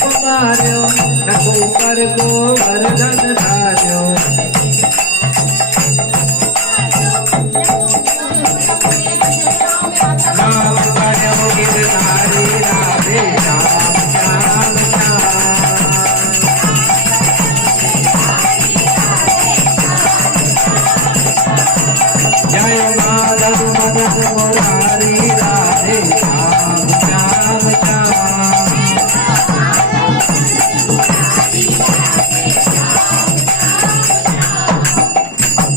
कुमार्यो रघुवर गोवर्धन धार्यो नाम पायो गिरधारी राधे श्याम श्याम जय माधव मदन मुरारी राधे श्याम श्याम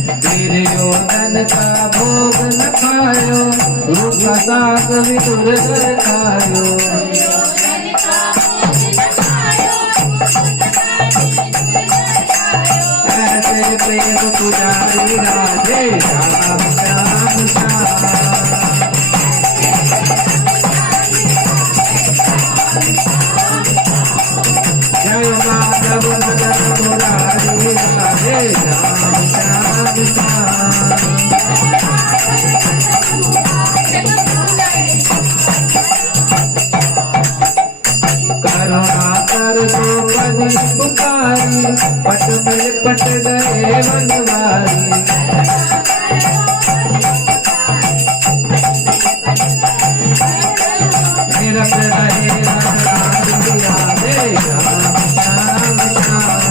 दुर्योधन का भोग न खायो रूखा साग विदुर घर खायो ऐसे प्रेम पुजारी राधे श्याम श्याम श्याम जय माधव मदन मुरारी राधे श्याम श्याम श्याम करुणा कर दो पदी पुकारी पट मिल पट गए बनवारी निरख रहे राधे श्याम श्याम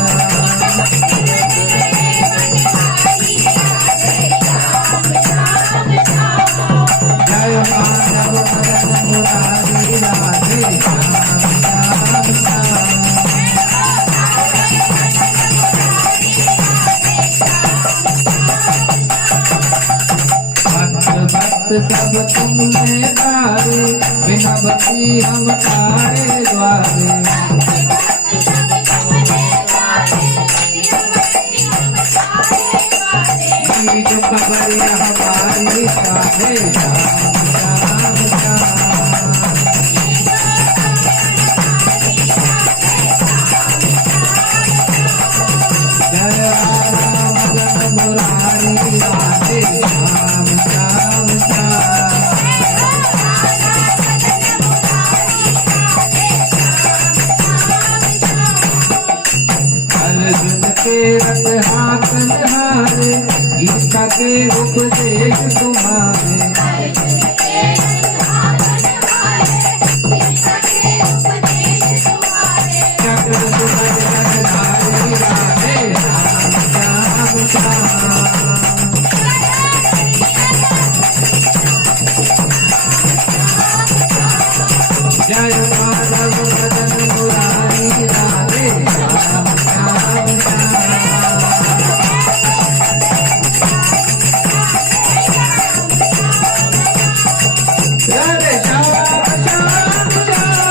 जय माधव मदन मुरारी राधे श्याम श्याम भक्त सब तुमने तारे बिना बसी हम तारे द्वारे जो खबरिया हमारी राधे श्याम श्याम श्याम जय राधा मदन मुरारी राधे श्याम श्याम श्याम अर्जुन के रथ हाथ हारे गीता के उपदेश तुम्हारे चक्र सुदर्शन धारी राधे श्याम श्याम जय माधव मदन मुरारी राधे श्याम श्याम श्याम राधे श्याम श्याम श्याम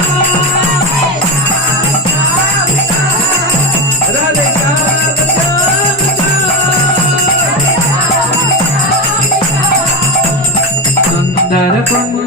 राधे श्याम श्याम श्याम सुंदर कुंड